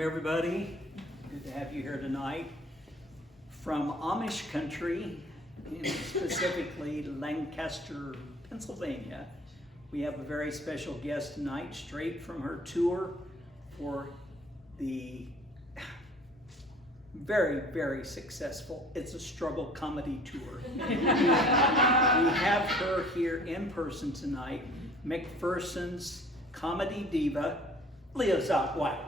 Welcome everybody. Good to have you here tonight. From Amish country, specifically Lancaster, Pennsylvania, we have a very special guest tonight, straight from her tour for the very, very successful It's a Struggle comedy tour. We have her here in person tonight, McPherson's comedy diva, Leah Zott White.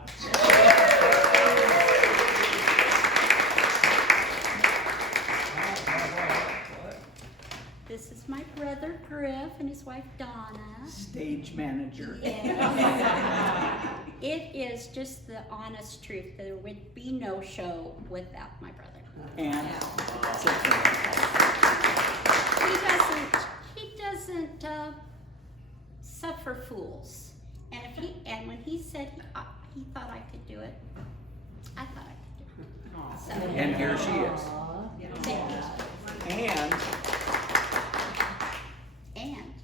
This is my brother Griff and his wife Donna. Stage manager. Yes. It is just the honest truth. There would be no show without my brother. And He doesn't suffer fools. And when he said he thought I could do it, I thought I could do it. So, and here she is.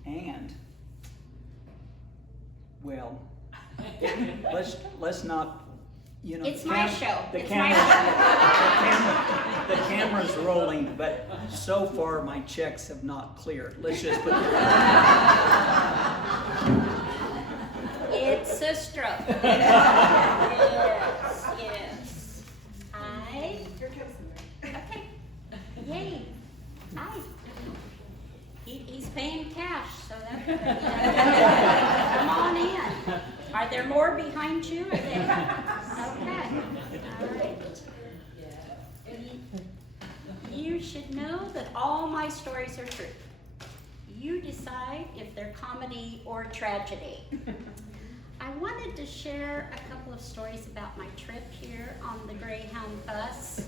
And well, let's not, you know. it's my show. The It's camera, my the camera's rolling, but so far my checks have not cleared. Let's just put it. It's a stroke. Yes. Here comes somebody. Okay. Yay. Hi. He's paying cash, so that's good. Come on in. Are there more behind you? Okay. All right. You should know that all my stories are true. You decide if they're comedy or tragedy. I wanted to share a couple of stories about my trip here on the Greyhound bus,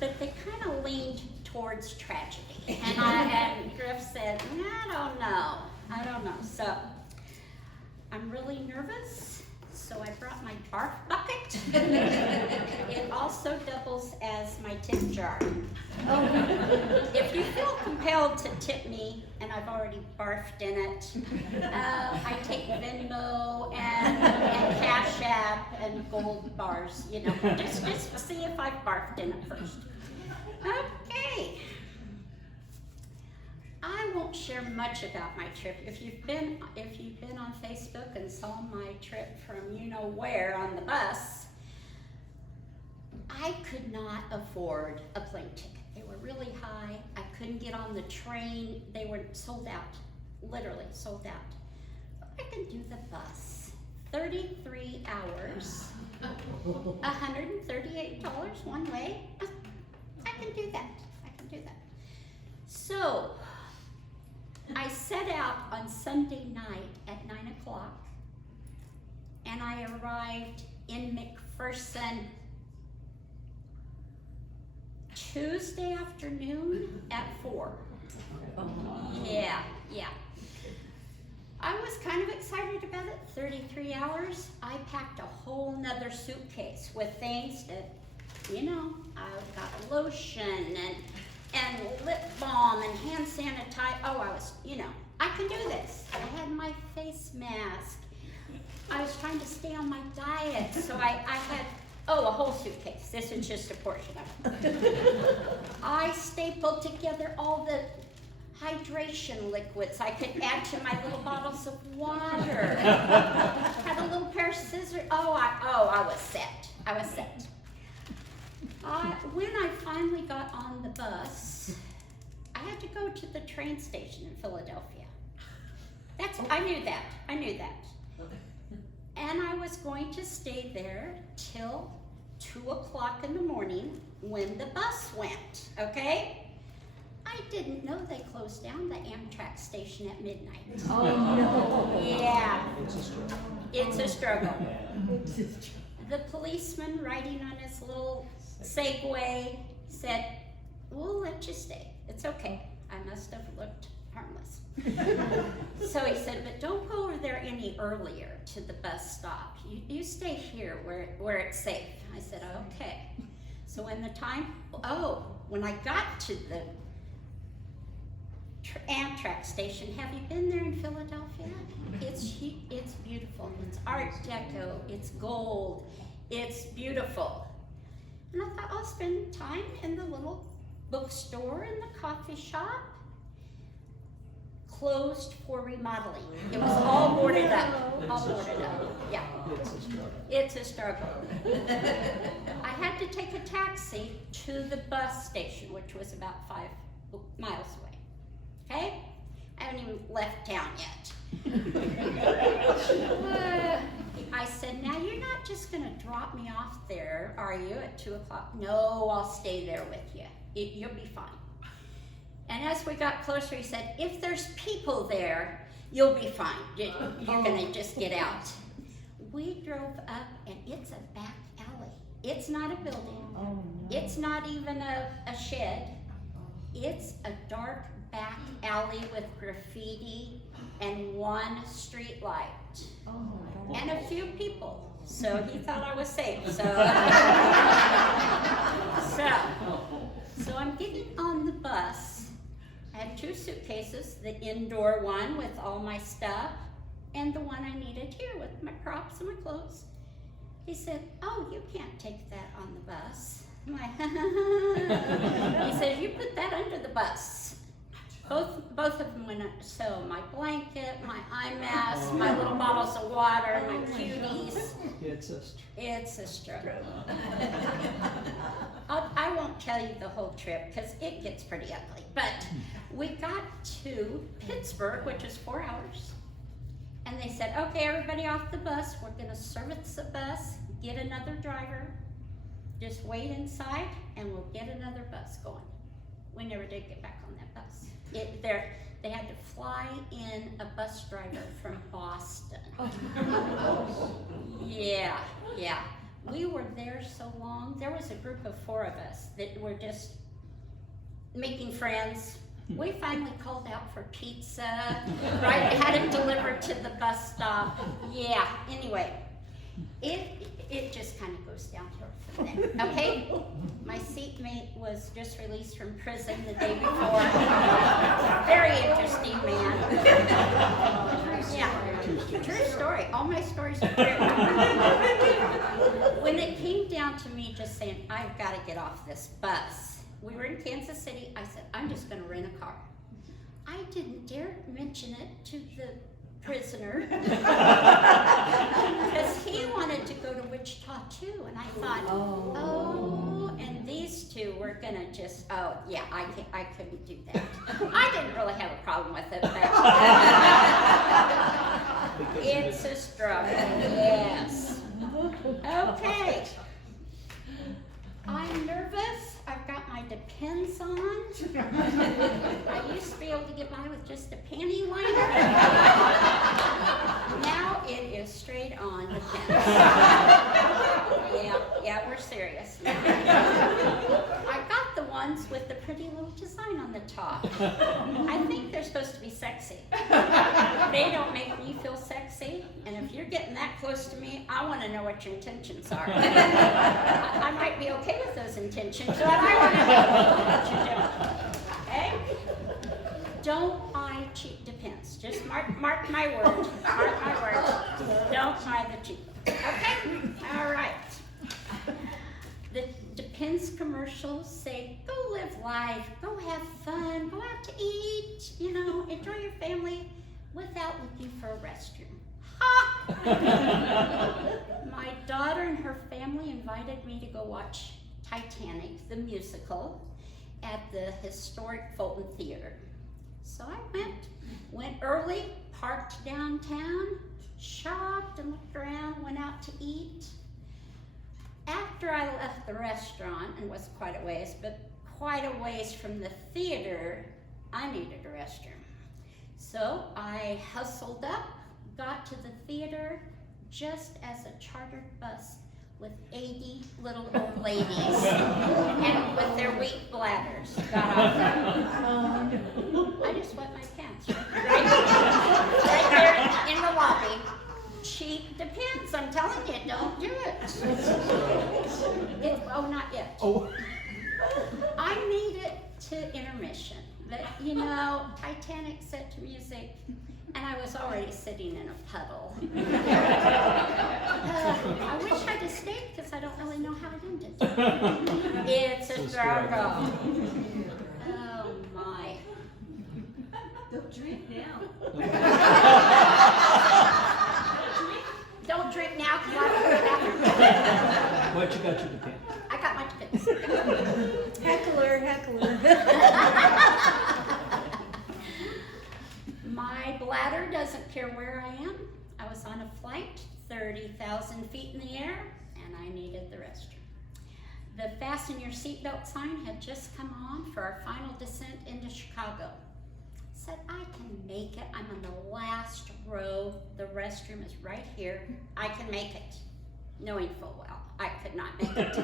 but they kind of leaned towards tragedy. And Griff said, I don't know. So I'm really nervous, so I brought my barf bucket. It also doubles as my tip jar. If you feel compelled to tip me, and I've already barfed in it, I take Venmo and Cash App and gold bars, you know, just see if I've barfed in it first. Okay. I won't share much about my trip. If you've been on Facebook and saw my trip from you know where on the bus, I could not afford a plane ticket. They were really high. I couldn't get on the train. They were sold out, literally sold out. I can do the bus. 33 hours, $138 one way. I can do that. So, I set out on Sunday night at 9 o'clock, and I arrived in McPherson Tuesday afternoon at 4. Yeah. I was kind of excited about it. 33 hours. I packed a whole nother suitcase with things that, you know, I've got lotion and lip balm and hand sanitizer. Oh, I can do this. I had my face mask. I was trying to stay on my diet, so I had, a whole suitcase. This is just a portion of it. I stapled together all the hydration liquids I could add to my little bottles of water. Had a little pair of scissors. I was set. When I finally got on the bus, I had to go to the train station in Philadelphia. I knew that. And I was going to stay there till 2 o'clock in the morning when the bus went, okay? I didn't know they closed down the Amtrak station at midnight. Oh, no. Yeah. It's a struggle. The policeman riding on his little Segway said, "We'll let you stay. It's okay." I must have looked harmless. So he said, "But don't go over there any earlier to the bus stop. You stay here where it's safe." I said, "Okay." So when I got to the Amtrak station, have you been there in Philadelphia? It's beautiful. It's Art Deco. It's gold. It's beautiful. And I thought I'll spend time in the little bookstore and the coffee shop. Closed for remodeling. It was all boarded up. All boarded up. Yeah. It's a struggle. I had to take a taxi to the bus station, which was about 5 miles away. Okay? I haven't even left town yet. I said, now you're not just going to drop me off there, are you, at 2 o'clock? No, I'll stay there with you. You'll be fine. And as we got closer, he said, if there's people there, you'll be fine. You're going to just get out. We drove up, and it's a back alley. It's not a building. Oh, no. It's not even a shed. It's a dark back alley with graffiti and one street light. Oh, my God. And a few people. So he thought I was safe. So I'm getting on the bus. I had 2 suitcases, the indoor one with all my stuff, and the one I needed here with my props and my clothes. He said, oh, you can't take that on the bus. I'm like, he said, you put that under the bus. Both of them went under. So my blanket, my eye mask, my little bottles of water, my cuties. It's a struggle. I won't tell you the whole trip because it gets pretty ugly. But we got to Pittsburgh, which is 4 hours. And they said, okay, everybody off the bus. We're going to service the bus, get another driver. Just wait inside and we'll get another bus going. We never did get back on that bus. They had to fly in a bus driver from Boston. Yeah. We were there so long. There was a group of 4 of us that were just making friends. We finally called out for pizza, right? Had it delivered to the bus stop. Yeah, anyway, it just kind of goes downhill from there, okay? My seatmate was just released from prison the day before. Very interesting man. Yeah, true story. All my stories are true. When it came down to me just saying, I've got to get off this bus, we were in Kansas City. I said, I'm just going to rent a car. I didn't dare mention it to the prisoner because he wanted to go to Wichita too, and I thought, oh, and these 2 were gonna just, oh yeah, I couldn't do that. I didn't really have a problem with it, but it's a struggle. Yes. Okay. I'm nervous. I've got my Depends on. I used to be able to get by with just a panty liner. Now it is straight on Depends. Yeah, we're serious. I got the ones with the pretty little design on the top. I think they're supposed to be sexy. They don't make me feel sexy, and if you're getting that close to me, I want to know what your intentions are. I might be okay with those intentions, but I want to know what you're doing. Okay? Don't buy cheap Depends. Just mark my word. Mark my word. Don't buy the cheap. Okay? All right. The Depends commercials say, go live life, go have fun, go out to eat, enjoy your family without looking for a restroom. Ha! My daughter and her family invited me to go watch Titanic, the musical, at the historic Fulton Theater. So I went early, parked downtown, shopped and looked around, went out to eat. After I left the restaurant, and was quite a ways, but quite a ways from the theater, I needed a restroom. So I hustled up, got to the theater just as a chartered bus with 80 little old ladies and with their weak bladders got off there. I just wet my pants right there in the lobby. Cheap Depends, I'm telling you, don't do it. Oh, not yet. I made it to intermission, but You know, Titanic set to music, and I was already sitting in a puddle. I wish I'd have stayed because I don't really know how it ended. It's a struggle. Oh my. Don't drink now. Don't drink now because I'll go bathroom. What you got your depend? I got my tickets. Heckler, heckler. My bladder doesn't care where I am. I was on a flight 30,000 feet in the air, and I needed the restroom. The fasten your seatbelt sign had just come on for our final descent into Chicago. Said, I can make it. I'm on the last row. The restroom is right here. I can make it. Knowing full well, I could not make it.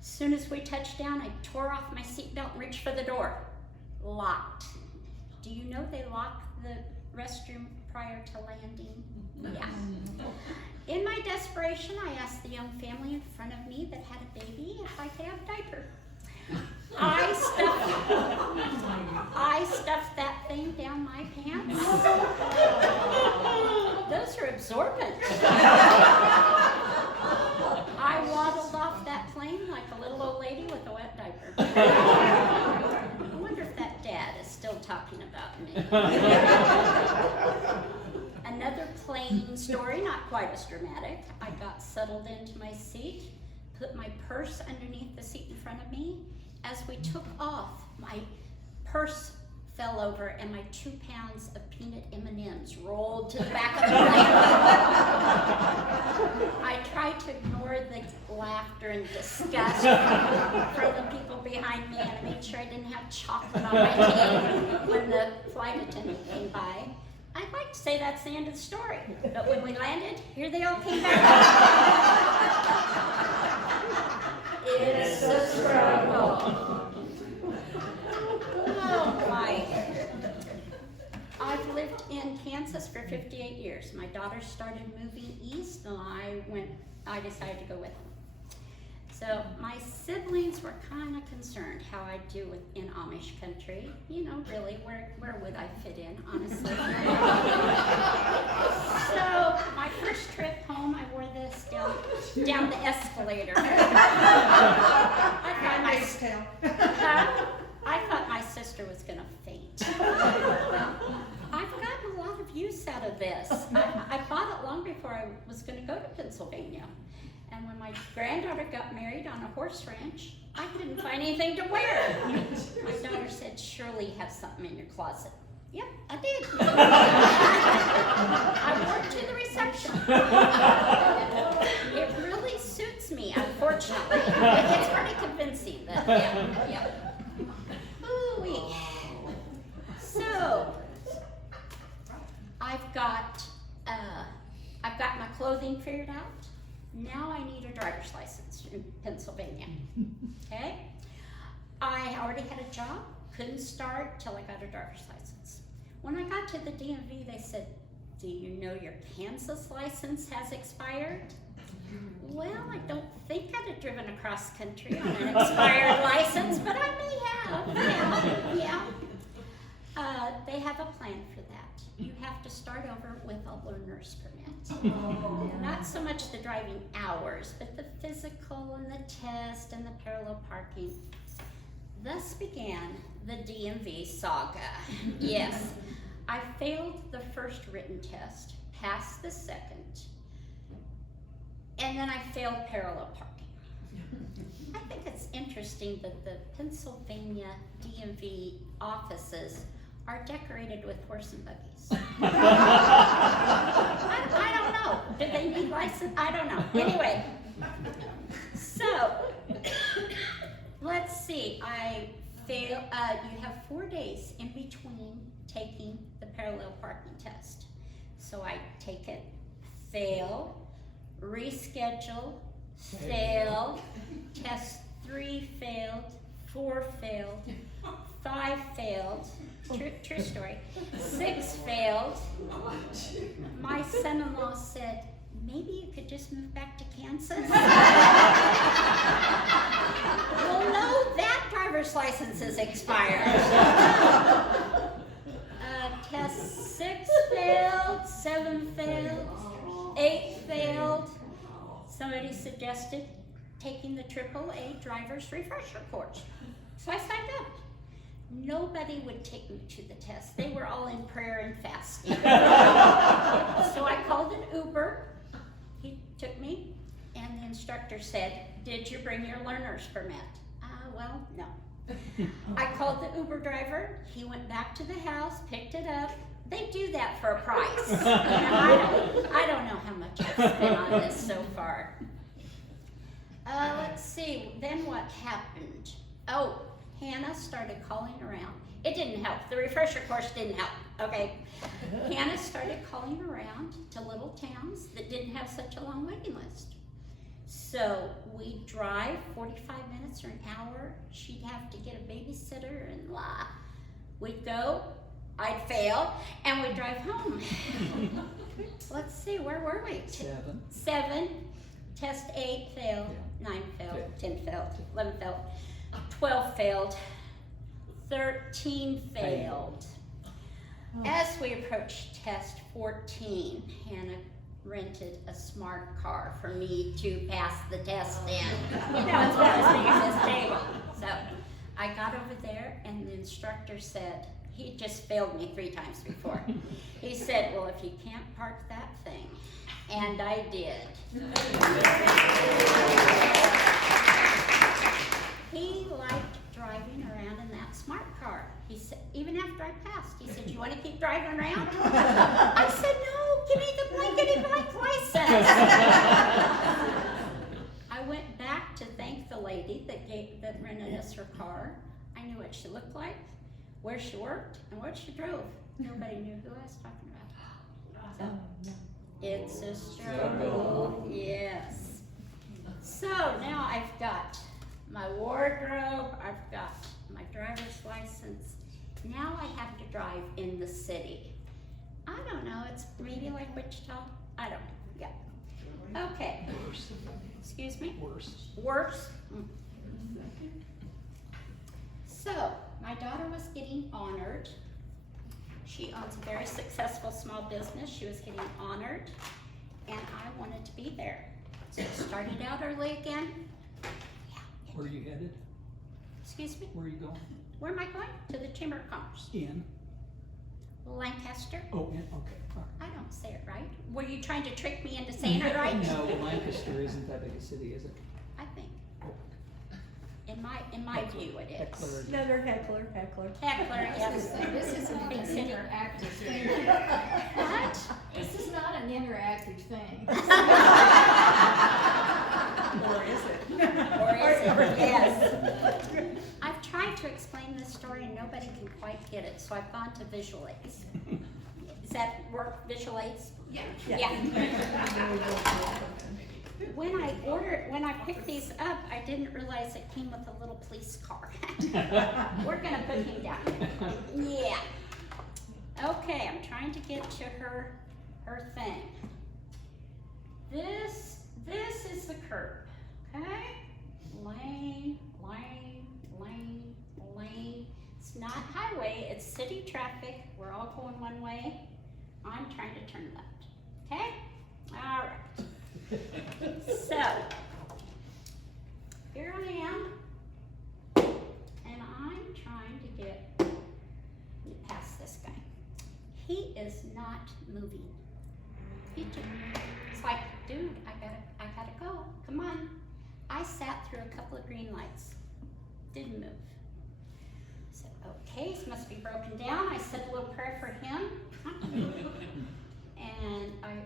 As soon as we touched down, I tore off my seatbelt and reached for the door. Locked. Do you know they lock the restroom prior to landing? Yeah. In my desperation, I asked the young family in front of me that had a baby if I could have a diaper. I stuffed that thing down my pants. Those are absorbent. I waddled off that plane like a little old lady with a wet diaper. I wonder if that dad is still talking about me. Another plane story, not quite as dramatic. I got settled into my seat, put my purse underneath the seat in front of me. As we took off, my purse fell over and my 2 pounds of peanut M&Ms rolled to the back of the plane. I tried to ignore the laughter and disgust from the people behind me, and I made sure I didn't have chocolate on my teeth when the flight attendant came by. I'd like to say that's the end of the story, but when we landed, here they all came back. It's a struggle. Oh my. I've lived in Kansas for 58 years. My daughter started moving east and I decided to go with them. So my siblings were kind of concerned how I'd do in Amish country. You know, really, where would I fit in, honestly? So my first trip home, I wore this down the escalator. I thought my sister was gonna faint. I've gotten a lot of use out of this. I bought it long before I was gonna go to Pennsylvania. And when my granddaughter got married on a horse ranch, I couldn't find anything to wear. My daughter said, surely you have something in your closet. Yep, I did. I wore it to the reception. It really suits me, unfortunately. It's pretty convincing that, yeah. Ooh-wee. So, I've got my clothing figured out. Now I need a driver's license in Pennsylvania, okay? I already had a job, couldn't start till I got a driver's license. When I got to the DMV, they said, do you know your Kansas license has expired? Well, I don't think I'd have driven across country on an expired license, but I may have, yeah. They have a plan for that. You have to start over with a learner's permit. Not so much the driving hours, but the physical and the test and the parallel parking. Thus began the DMV saga. Yes, I failed the first written test, passed the second, and then I failed parallel parking. I think it's interesting that the Pennsylvania DMV offices are decorated with horse and buggies. I don't know. Do they need license? I don't know. Anyway, so let's see. I fail. You have 4 days in between taking the parallel parking test. So I take it, fail, reschedule, fail, test 3 failed, 4 failed, 5 failed, true story, 6 failed. My son-in-law said, maybe you could just move back to Kansas? Well, no, that driver driver's license is expired. Test 6 failed, 7 failed, 8 failed. Somebody suggested taking the AAA driver's refresher course. So I signed up. Nobody would take me to the test. They were all in prayer and fasting. So I called an Uber. He took me, and the instructor said, "Did you bring your learner's permit?" Well, no. I called the Uber driver. He went back to the house, picked it up. They do that for a price. I don't know how much I've spent on this so far. Let's see, then what happened? Oh, Hannah started calling around. It didn't help. The refresher course didn't help, okay? Hannah started calling around to little towns that didn't have such a long waiting list. So we drive 45 minutes or an hour. She'd have to get a babysitter and blah. We'd go, I'd fail, and we'd drive home. Let's see, where were we? 7. Test 8 failed, 9 failed, 10 failed, 11 failed, 12 failed, 13 failed. As we approached test 14, Hannah rented a smart car for me to pass the test in. You know, it's what I was saying at this table. So I got over there, and the instructor said, he just failed me 3 times before. He said, "Well, if you can't park that thing," and I did. He liked driving around in that smart car. He said, even after I passed, he said, "You want to keep driving around?" I said, "No, give me the blankety blank license." I went back to thank the lady that rented us her car. I knew what she looked like, where she worked, and what she drove. Nobody knew who I was talking about. So, it's a struggle, yes. So now I've got my wardrobe, I've got my driver's license. Now I have to drive in the city. I don't know, it's maybe like Wichita. I don't know, yeah. Okay. Excuse me? Worse. So, my daughter was getting honored. She owns a very successful small business. She was getting honored, and I wanted to be there. So I started out early again. Where are you headed? Excuse me? Where are you going? Where am I going? To the Chamber of Commerce. In? Lancaster. Oh, in, okay. All I don't say it right. Were you trying to trick me into saying it right? No, Lancaster isn't that big a city, is it? I think. In my view, it is. Heckler. Another heckler. Heckler, yes. This is not Big an city. interactive thing. What? This is not an interactive thing. Or is it? Or is it? Yes. I've tried to explain this story and nobody can quite get it, so I've gone to visual aids. Does that work, visual aids? Yeah. When I picked these up, I didn't realize it came with a little police car. We're gonna put him down. Yeah. Okay, I'm trying to get to her thing. This is the curb, okay? Lane. It's not highway, it's city traffic. We're all going one way. I'm trying to turn left, okay? All right. So, here I am, and I'm trying to get past this guy. He is not moving. It's like, dude, I gotta go. Come on. I sat through a couple of green lights. Didn't move. I said, okay, this must be broken down. I said a little prayer for him. And I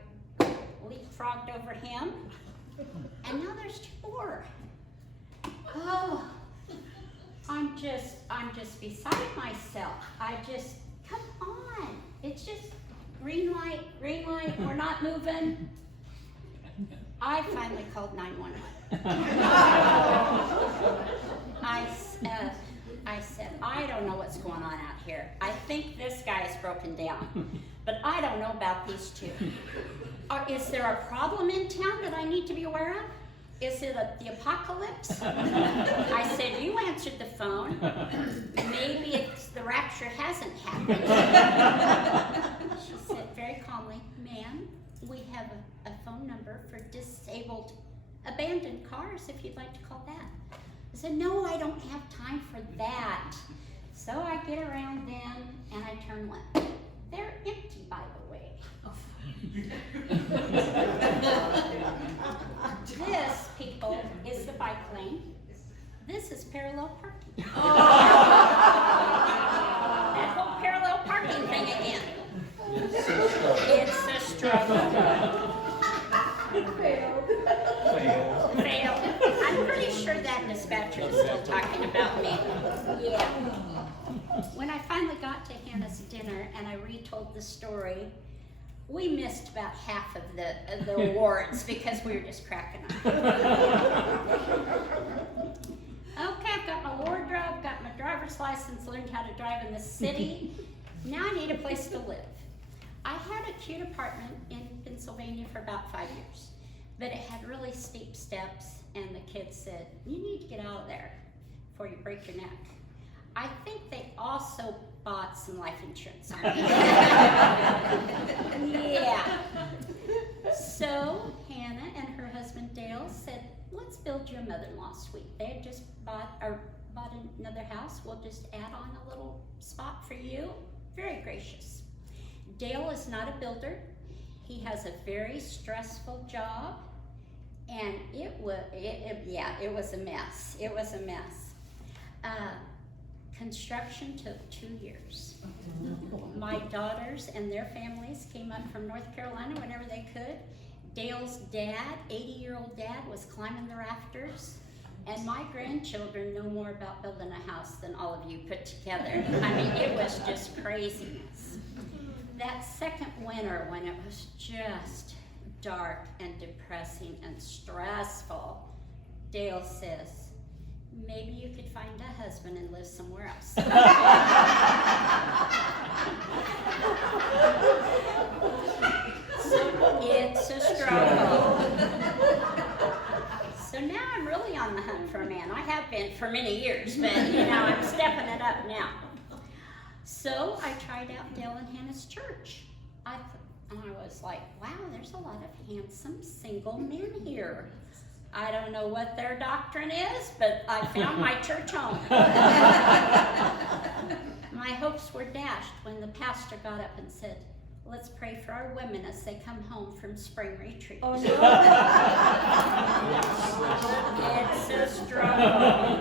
leapfrogged over him. And now there's 2 more. Oh, I'm just beside myself. Come on. It's just green light, we're not moving. I finally called 911. I said, I don't know what's going on out here. I think this guy is broken down, but I don't know about these 2. Is there a problem in town that I need to be aware of? is it the apocalypse? I said, you answered the phone. Maybe it's the rapture hasn't happened. She said very calmly, ma'am, we have a phone number for disabled abandoned cars if you'd like to call that. I said, no, I don't have time for that. So I get around them and I turn left. They're empty, by the way. This, people, is the bike lane. This is parallel parking. That whole parallel parking thing again. It's a struggle. Failed. I'm pretty sure that dispatcher is still talking about me. Yeah. When I finally got to Hannah's dinner and I retold the story, we missed about half of the awards because we were just cracking up. Okay, I've got my wardrobe, got my driver's license, learned how to drive in the city. Now I need a place to live. I had a cute apartment in Pennsylvania for about 5 years, but it had really steep steps, and the kids said, you need to get out of there before you break your neck. I think they also bought some life insurance on me. Yeah. So Hannah and her husband Dale said, let's build you a mother-in-law suite. They had just bought another house. We'll just add on a little spot for you. Very gracious. Dale is not a builder. He has a very stressful job, and it was a mess. It was a mess. Construction took 2 years. My daughters and their families came up from North Carolina whenever they could. Dale's dad, 80-year-old dad, was climbing the rafters. And my grandchildren know more about building a house than all of you put together. I mean, it was just craziness. That second winter, when it was just dark and depressing and stressful, Dale says, maybe you could find a husband and live somewhere else. So it's a struggle. So now I'm really on the hunt for a man. I have been for many years, but I'm stepping it up now. So I tried out Dale and Hannah's church. And I was like, wow, there's a lot of handsome single men here. I don't know what their doctrine is, but I found my church home. My hopes were dashed when the pastor got up and said, let's pray for our women as they come home from spring retreat. Oh no. It's a struggle.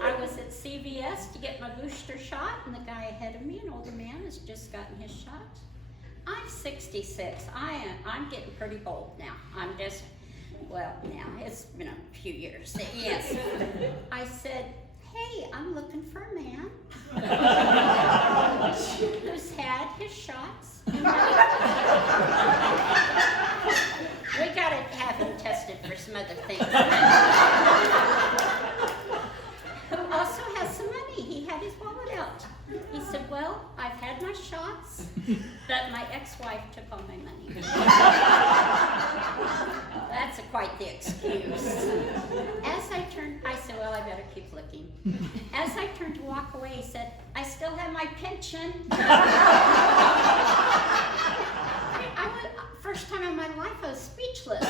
I was at CVS to get my booster shot, and the guy ahead of me, an older man, has just gotten his shot. I'm 66. I'm getting pretty bold now. Now it's been a few years. Yes. I said, hey, I'm looking for a man who's had his shots. We gotta have him tested for some other things. Who also has some money. He had his wallet out. He said, well, I've had my shots, but my ex-wife took all my money. That's quite the excuse. I said, well, I better keep looking. As I turned to walk away, he said, I still have my pension. First time in my life I was speechless.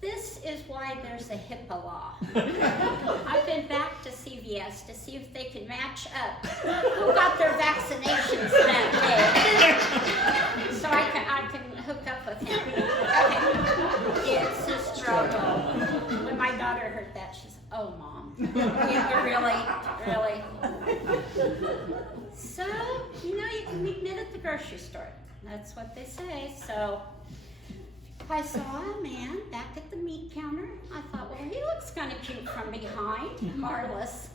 This is why there's a HIPAA law. I've been back to CVS to see if they can match up who got their vaccinations that day, so I can hook up with him. Okay. It's a struggle. When my daughter heard that, she said, "Oh, Mom, really?" So you can meet men at the grocery store. That's what they say. So I saw a man back at the meat counter. I thought, well, he looks kind of cute from behind. Marvelous.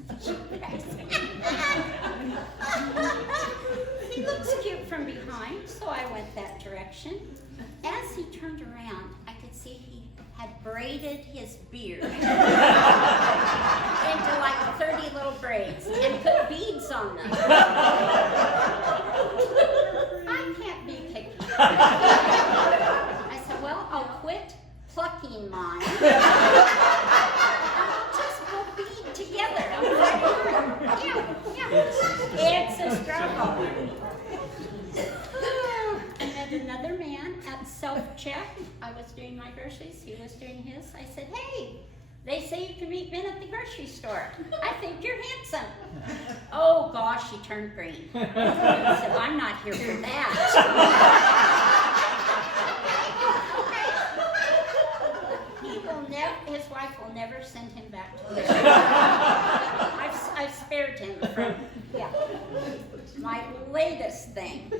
He looks cute from behind, so I went that direction. As he turned around, I could see he had braided his beard into like 30 little braids and put beads on them. I can't be picky. I said, well, I'll quit plucking mine. Just we'll be together. I'm like, yeah. It's a struggle. I met another man at self-check. I was doing my groceries, he was doing his. I said, hey, they say you can meet men at the grocery store. I think you're handsome. Oh gosh, he turned green. I said, I'm not here for that. He will never, his wife will never send him back to the I've spared him from, my latest thing.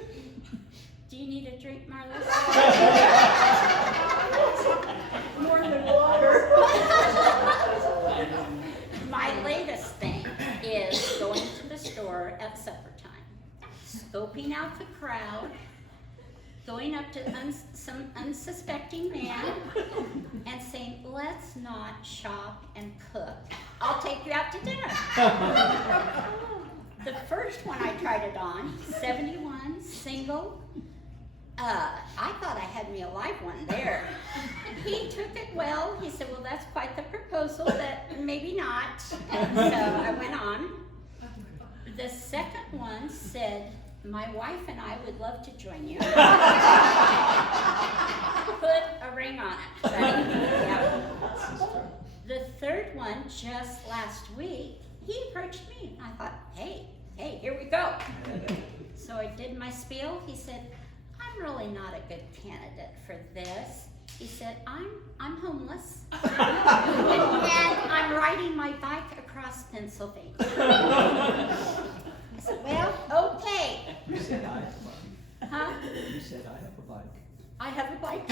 Do you need a drink, Marla? More than water. My latest thing is going to the store at supper time, scoping out the crowd, going up to some unsuspecting man and saying, let's not shop and cook. I'll take you out to dinner. The first one I tried it on, 71, single. I thought I had me a live one there. He took it well. He said, well, that's quite the proposal, but maybe not. And so I went on. The second one said, my wife and I would love to join you. Put a ring on it. Right? Yeah. The third one, just last week, he approached me. I thought, hey, here we go. So I did my spiel. He said, I'm really not a good candidate for this. He said, I'm homeless. And I'm riding my bike across Pennsylvania. I said, well, okay. You said I have a bike. Huh? You said I have a bike. I have a bike.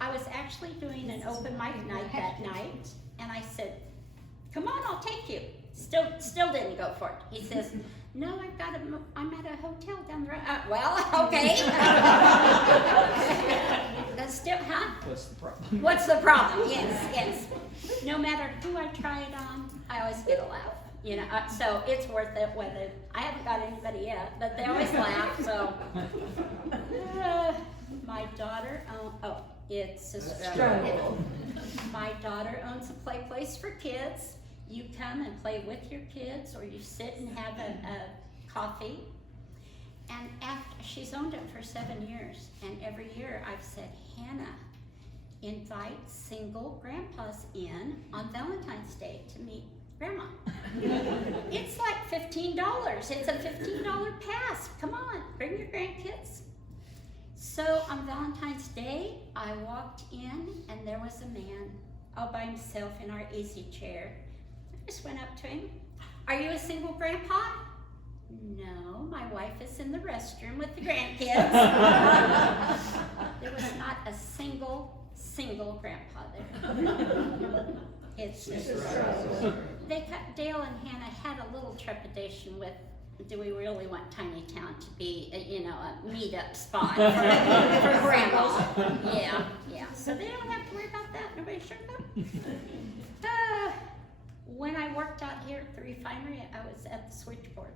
I was actually doing an open mic night that night, and I said, come on, I'll take you. Still didn't go for it. He says, no, I'm at a hotel down the road. Well, okay. That's still, huh? What's the problem? What's the problem? Yes. No matter who I try it on, I always get a laugh. You know, so it's worth it. Whether I haven't got anybody yet, but they always laugh. So my daughter, it's a struggle. My daughter owns a play place for kids. You come and play with your kids, or you sit and have a coffee. And she's owned it for 7 years, and every year I've said, Hannah, invite single grandpas in on Valentine's Day to meet Grandma. It's like $15. It's a $15 pass. Come on, bring your grandkids. So on Valentine's Day, I walked in, and there was a man all by himself in our easy chair. I just went up to him. Are you a single grandpa? No, my wife is in the restroom with the grandkids. There was not a single grandpa there. It's Dale and Hannah had a little trepidation with, do we really want Tiny Town to be, a meet-up spot for grandma? Yeah. So they don't have to worry about that. Nobody showed up. When I worked out here at the refinery, I was at the switchboard,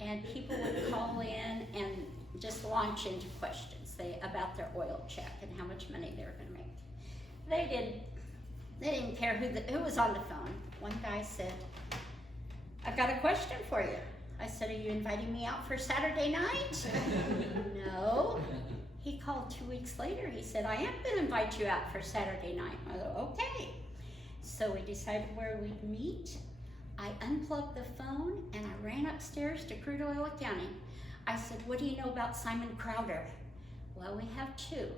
and people would call in and just launch into questions about their oil check and how much money they were going to make. They didn't care who was on the phone. One guy said, I've got a question for you. I said, are you inviting me out for Saturday night? No. He called 2 weeks later. He said, I am going to invite you out for Saturday night. I said, okay. So we decided where we'd meet. I unplugged the phone and I ran upstairs to Crude Oil Accounting. I said, what do you know about Simon Crowder? Well, we have two.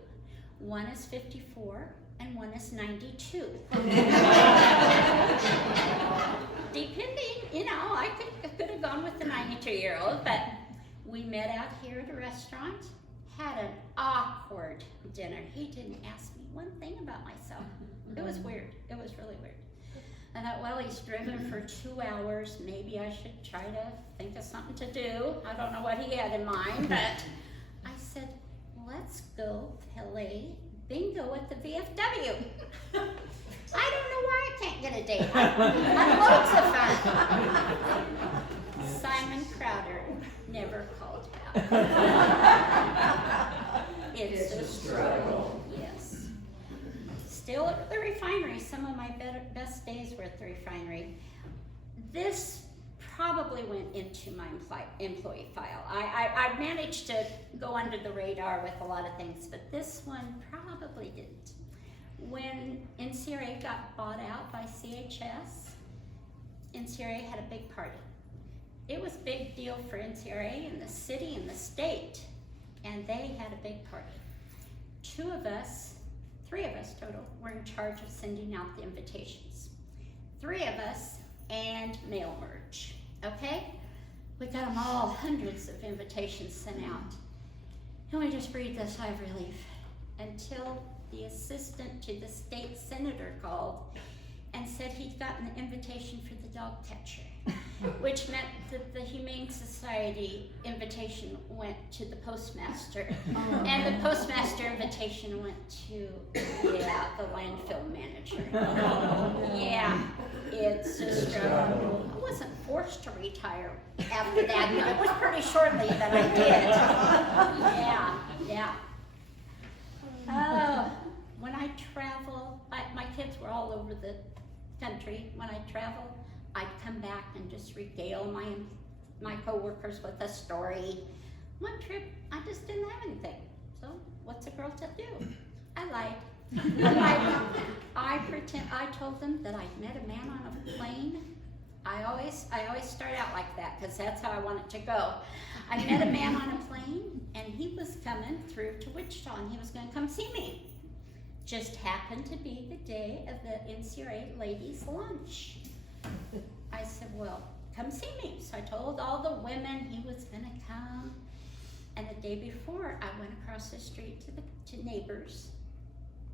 One is 54 and one is 92. Depending, I could have gone with the 92-year-old, but we met out here at a restaurant, had an awkward dinner. He didn't ask me one thing about myself. It was weird. It was really weird. I thought, well, he's driven for 2 hours. Maybe I should try to think of something to do. I don't know what he had in mind, but I said, let's go play bingo at the VFW. I don't know why I can't get a date. Had loads of fun. Simon Crowder, never called back. It's a struggle, yes. Still at the refinery, some of my best days were at the refinery. This probably went into my employee file. I managed to go under the radar with a lot of things, but this one probably didn't. When NCRA got bought out by CHS, NCRA had a big party. It was a big deal for NCRA and the city and the state, and they had a big party. 3 of us total, were in charge of sending out the invitations. 3 of us and mail merge, okay? We got them all, hundreds of invitations sent out. And we just breathed a sigh of relief until the assistant to the state senator called and said he'd gotten the invitation for the dog catcher, which meant that the Humane Society invitation went to the postmaster, and the postmaster invitation went to, the landfill manager. Yeah, it's a struggle. I wasn't forced to retire after that. No, it was pretty shortly that I did. Yeah. When I travel, my kids were all over the country. When I travel, I'd come back and just regale my coworkers with a story. One trip, I just didn't have anything. So what's a girl to do? I lied. I told them that I'd met a man on a plane. I always start out like that because that's how I want it to go. I met a man on a plane and he was coming through to Wichita and he was going to come see me. Just happened to be the day of the NCRA ladies' lunch. I said, well, come see me. So I told all the women he was going to come. And the day before, I went across the street to Neighbors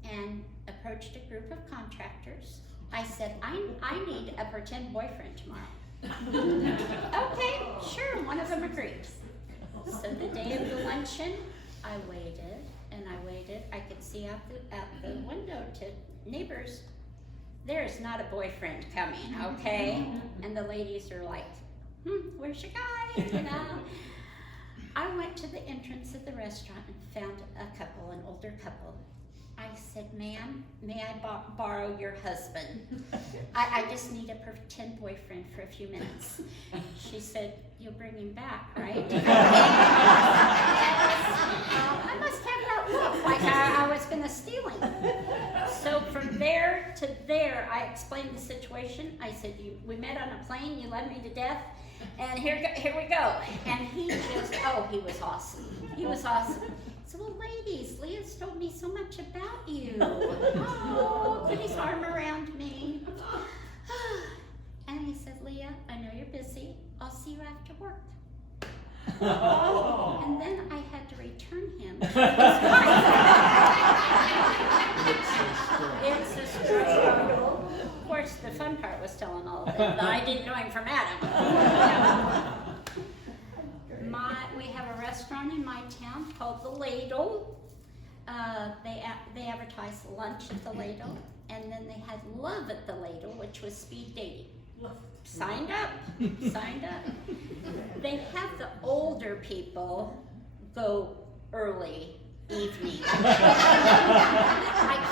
and approached a group of contractors. I said, I need a pretend boyfriend tomorrow. Okay, sure, one of them agreed. So the day of the luncheon, I waited and I waited. I could see out the window to Neighbors. There's not a boyfriend coming, okay? And the ladies are like, where's your guy, you know? I went to the entrance of the restaurant and found a couple, an older couple. I said, ma'am, may I borrow your husband? I just need a pretend boyfriend for a few minutes. She said, you'll bring him back, right? I must have that look, like I was gonna steal him. So from there to there, I explained the situation. I said, we met on a plane, you led me to death, and here we go. And he he was awesome. He was awesome. So, well, ladies, Leah's told me so much about you. Oh, put his arm around me. And he said, Leah, I know you're busy. I'll see you after work. And then I had to return him to his wife. It's a struggle. Of course, the fun part was telling all of them that I didn't know him from Adam. We have a restaurant in my town called The Ladle. They advertised lunch at The Ladle, and then they had Love at The Ladle, which was speed dating. Signed up. They have the older people go early evening, like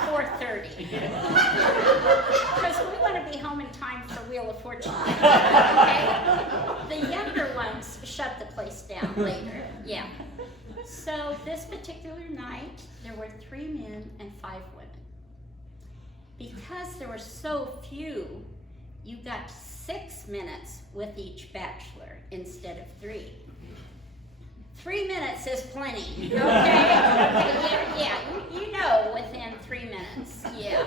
4:30, because we want to be home in time for Wheel of Fortune. Okay? The younger ones shut the place down later. Yeah. So this particular night, there were 3 men and 5 women. Because there were so few, you got 6 minutes with each bachelor instead of 3. 3 minutes is plenty, okay? Yeah, you know within 3 minutes, yeah.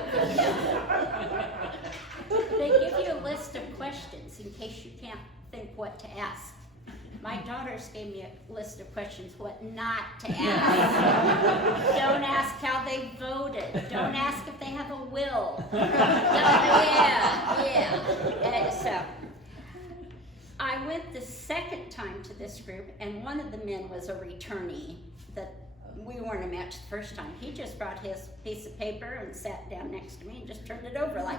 They give you a list of questions in case you can't think what to ask. My daughters gave me a list of questions what not to ask. Don't ask how they voted. Don't ask if they have a will. So I went the second time to this group, and one of the men was a returnee. we weren't a match the first time. He just brought his piece of paper and sat down next to me and just turned it over like,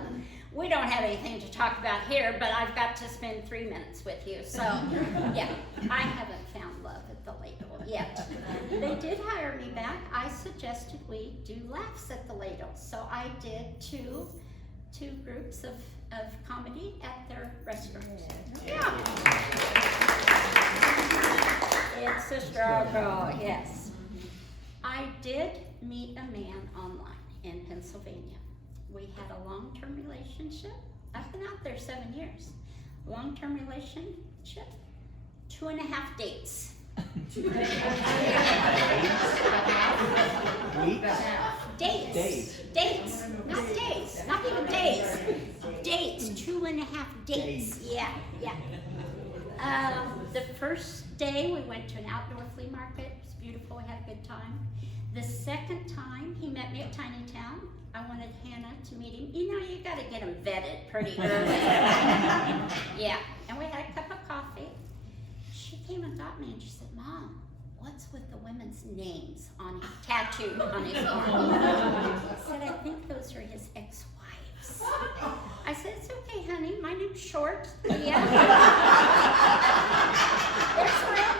we don't have anything to talk about here, but I've got to spend 3 minutes with you. So, yeah, I haven't found love at the Ladle yet. They did hire me back. I suggested we do laughs at the Ladle. So I did two groups of comedy at their restaurant. Yeah. It's a struggle, yes. I did meet a man online in Pennsylvania. We had a long-term relationship. I've been out there 7 years. Long-term relationship, 2.5 dates. Dates, not days, not even days. Dates, 2.5 dates. Yeah. The first day we went to an outdoor flea market. It was beautiful, we had a good time. The second time he met me at Tiny Town, I wanted Hannah to meet him. You know, you gotta get him vetted pretty early. Yeah, and we had a cup of coffee. She came and got me and she said, Mom, what's with the women's names tattooed on his arm? I said, I think those are his ex-wives. I said, it's okay, honey, my name's Short. Yeah. There's room.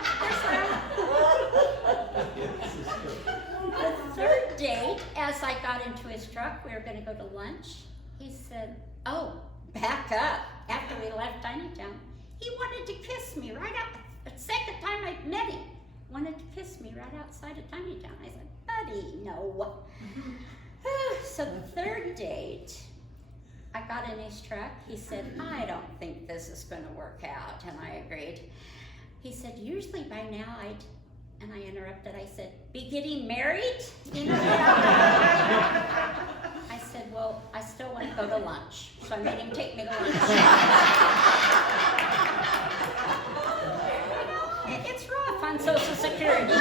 The third date, as I got into his truck, we were gonna go to lunch, he said, oh, back up. After we left Tiny Town, he wanted to kiss me right out, the second time I met him, wanted to kiss me right outside of Tiny Town. I said, buddy, no. So the third date, I got in his truck. He said, I don't think this is going to work out. And I agreed. He said, usually by now and I interrupted. I said, be getting married? You know? I said, well, I still want to go to lunch. So I made him take me to lunch. It's rough on Social Security. You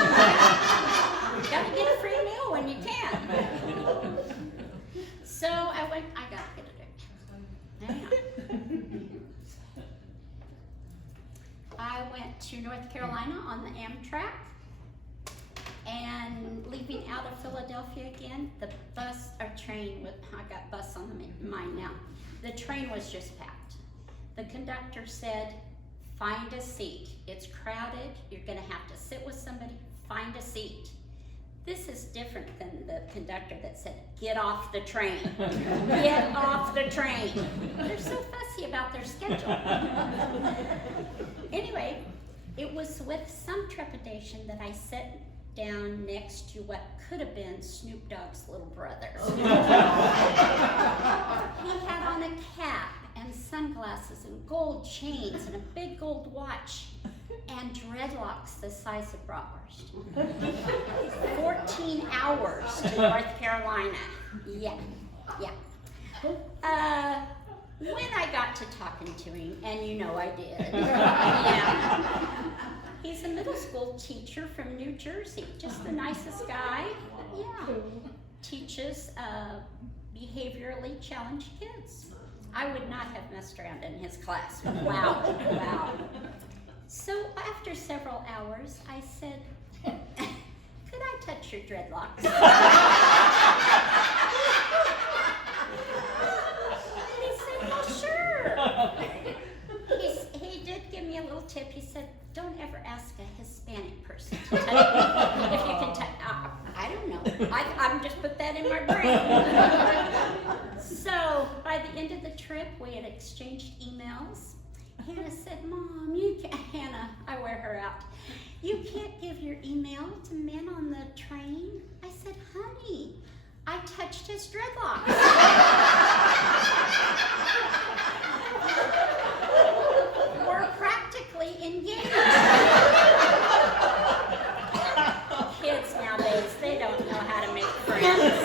gotta get a free meal when you can. So I gotta get a drink. Hang on. I went to North Carolina on the Amtrak, and leaving out of Philadelphia again, the bus or train, I got bus on the mind now. The train was just packed. The conductor said, find a seat. It's crowded. You're gonna have to sit with somebody. Find a seat. This is different than the conductor that said, get off the train. Get off the train. They're so fussy about their schedule. Anyway, it was with some trepidation that I sat down next to what could have been Snoop Dogg's little brother. He had on a cap and sunglasses and gold chains and a big gold watch and dreadlocks the size of bratwurst. 14 hours to North Carolina. Yeah. When I got to talking to him, and you know I did, yeah. He's a middle school teacher from New Jersey, just the nicest guy. Yeah. Teaches behaviorally challenged kids. I would not have messed around in his class. Wow. So after several hours, I said, could I touch your dreadlocks? And he said, well, sure. He did give me a little tip. He said, don't ever ask a Hispanic person to touch you. If you can touch, I don't know. I'm just put that in my brain. So by the end of the trip, we had exchanged emails. Hannah said, Mom, you can't, Hannah, I wear her out. You can't give your email to men on the train. I said, honey, I touched his dreadlocks. We're practically engaged. Kids nowadays, they don't know how to make friends.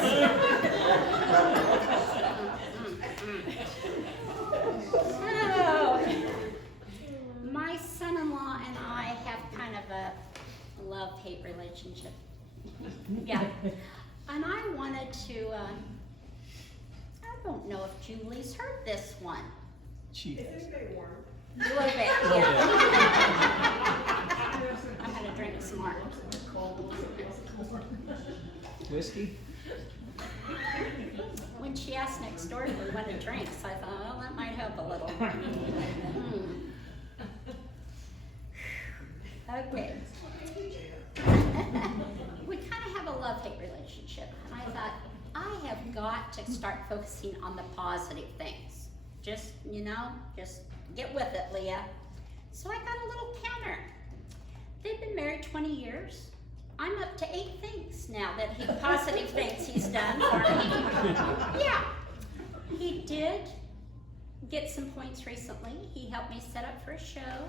My son-in-law and I have kind of a love-hate relationship. Yeah. And I wanted to, I don't know if Julie's heard this one. She It's is. very warm. A little bit, yeah. I'm gonna drink some more. Whiskey? When she asked next door if we wanted drinks, I thought, well, that might help a little. Okay. We kind of have a love-hate relationship, and I thought, I have got to start focusing on the positive things. Just, just get with it, Leah. So I got a little counter. They've been married 20 years. I'm up to 8 things now that positive things he's done for me. Yeah, he did get some points recently. He helped me set up for a show,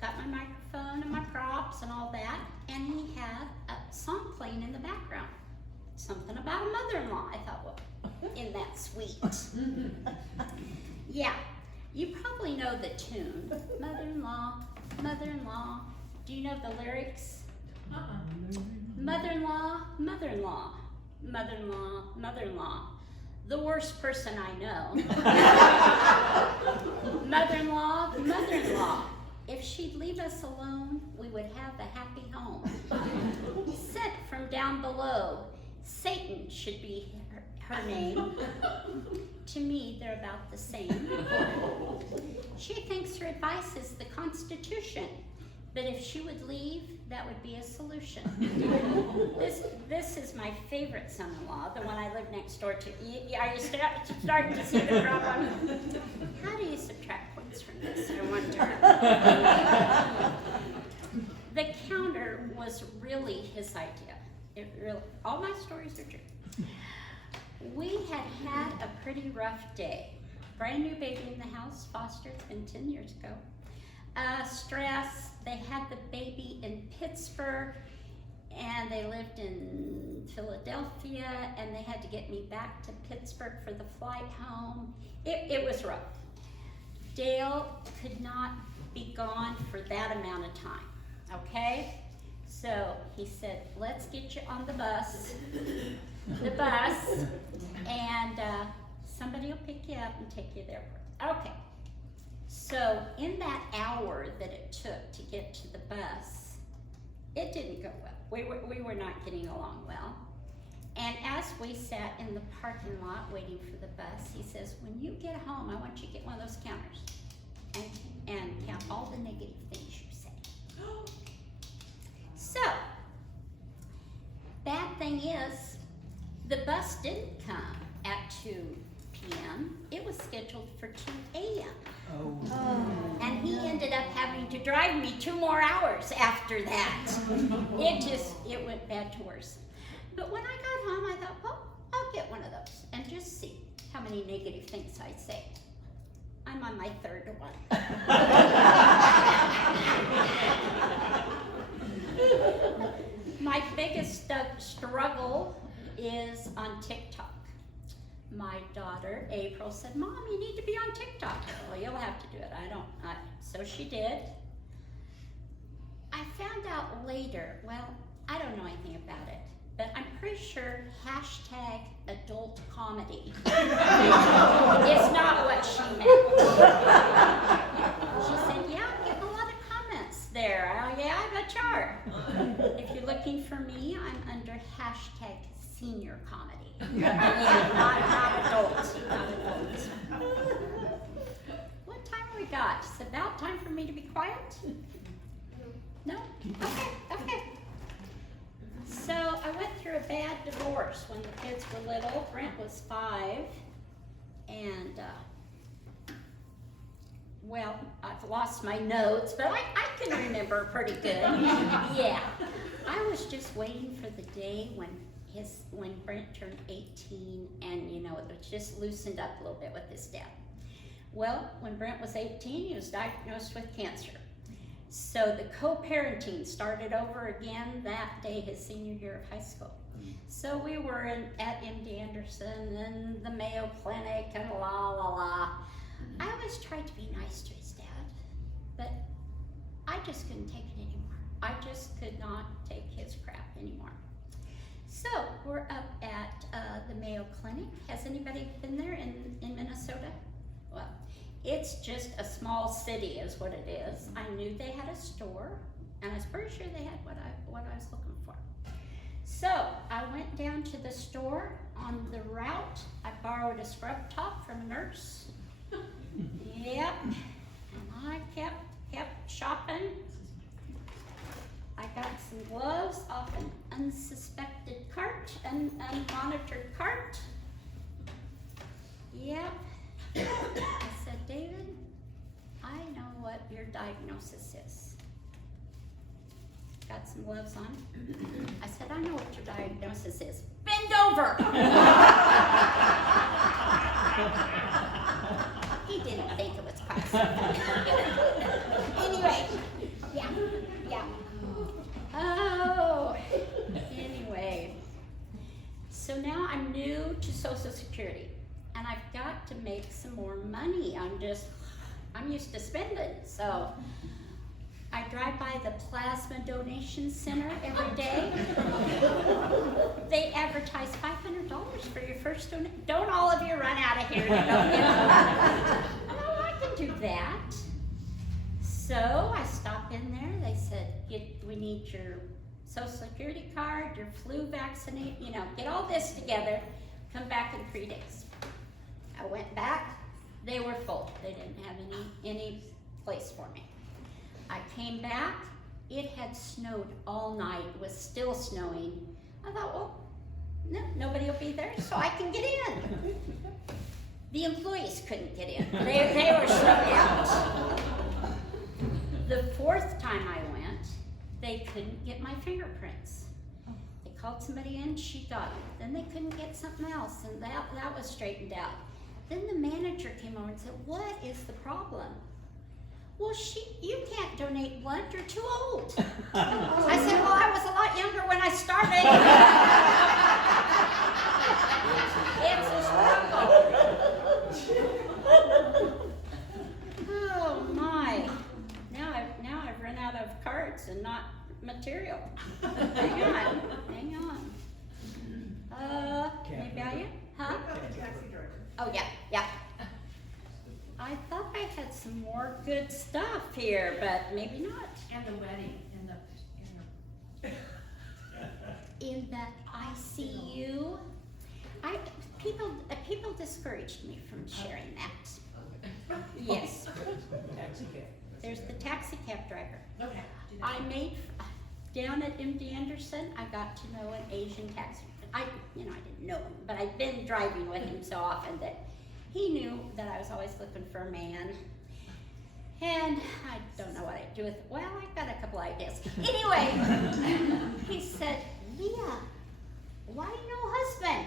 got my microphone and my props and all that, and he had a song playing in the background. Something about a mother-in-law. I thought, well, isn't that sweet? Yeah, you probably know the tune. Mother-in-law, mother-in-law. Do you know the lyrics? Mother-in-law, mother-in-law, mother-in-law, mother-in-law. The worst person I know. Mother-in-law, mother-in-law. If she'd leave us alone, we would have a happy home. Sent from down below. Satan should be her name. To me, they're about the same. She thinks her advice is the Constitution, but if she would leave, that would be a solution. This is my favorite son-in-law, the one I live next door to. Are you starting to see the problem? How do you subtract points from this? I wonder. The counter was really his idea. All my stories are true. We had a pretty rough day. Brand new baby in the house, foster, it's been 10 years ago. Stress, they had the baby in Pittsburgh, and they lived in Philadelphia, and they had to get me back to Pittsburgh for the flight home. It was rough. Dale could not be gone for that amount of time, okay? So he said, let's get you on the bus, and somebody will pick you up and take you there. Okay. So in that hour that it took to get to the bus, it didn't go well. We were not getting along well. And as we sat in the parking lot waiting for the bus, he says, when you get home, I want you to get one of those counters and count all the negative things you say. So, bad thing is, the bus didn't come at 2 p.m. It was scheduled for 2 a.m. Oh. And he ended up having to drive me 2 more hours after that. It went bad to worse. But when I got home, I thought, well, I'll get one of those and just see how many negative things I say. I'm on my 3rd one. My biggest struggle is on TikTok. My daughter, April, said, Mom, you need to be on TikTok. Well, you'll have to do it. So she did. I found out later, well, I don't know anything about it, but I'm pretty sure #adult comedy is not what she meant. She said, yeah, I'm getting a lot of comments there. Yeah, I bet you are. If you're looking for me, I'm under #senior comedy. Yeah, not adults. Not adults. What time have we got? It's about time for me to be quiet? No? Okay. So I went through a bad divorce when the kids were little. Brent was 5, and well, I've lost my notes, but I can remember pretty good. Yeah, I was just waiting for the day when Brent turned 18, and it was just loosened up a little bit with his dad. Well, when Brent was 18, he was diagnosed with cancer. So the co-parenting started over again that day, his senior year of high school. So we were at MD Anderson and the Mayo Clinic and la. I always tried to be nice to his dad, but I just couldn't take it anymore. I just could not take his crap anymore. So we're up at the Mayo Clinic. Has anybody been there in Minnesota? Well, it's just a small city is what it is. I knew they had a store, and I was pretty sure they had what I was looking for. So I went down to the store. On the route, I borrowed a scrub top from a nurse. Yep, and I kept shopping. I got some gloves off an unsuspected cart, an unmonitored cart. Yep. I said, David, I know what your diagnosis is. Got some gloves on. I said, I know what your diagnosis is. Bend over! He didn't think it was possible. Anyway, yeah. Oh, anyway. So now I'm new to Social Security, and I've got to make some more money. I'm used to spending, so I drive by the Plasma Donation Center every day. They advertise $500 for your first donation. Don't all of you run out of here to go get it. Oh, I can do that. So I stopped in there. They said, we need your Social Security card, your flu vaccinate, get all this together. Come back in 3 days. I went back. They were full. They didn't have any place for me. I came back. It had snowed all night. It was still snowing. I thought, well, no, nobody will be there, so I can get in. The employees couldn't get in. They were shut out. The 4th time I went, they couldn't get my fingerprints. They called somebody in, she got it. Then they couldn't get something else, and that was straightened out. Then the manager came over and said, what is the problem? Well, you can't donate blood, you're too old. I said, well, I was a lot younger when I started. It's a struggle. Oh my. Now I've run out of cards and not material. Hang on. Maybe I, huh? Oh yeah. I thought I had some more good stuff here, but maybe not. And the wedding In the ICU, people discouraged me from sharing that. Yes. Taxi cab. There's the taxi cab driver. Okay. I made, down at MD Anderson, I got to know an Asian taxi. I didn't know him, but I'd been driving with him so often that he knew that I was always looking for a man. And I don't know what I'd do with it. Well, I've got a couple ideas. Anyway, he said, Leah, why no husband?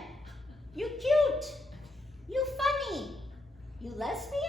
You cute. You funny. You lesbian?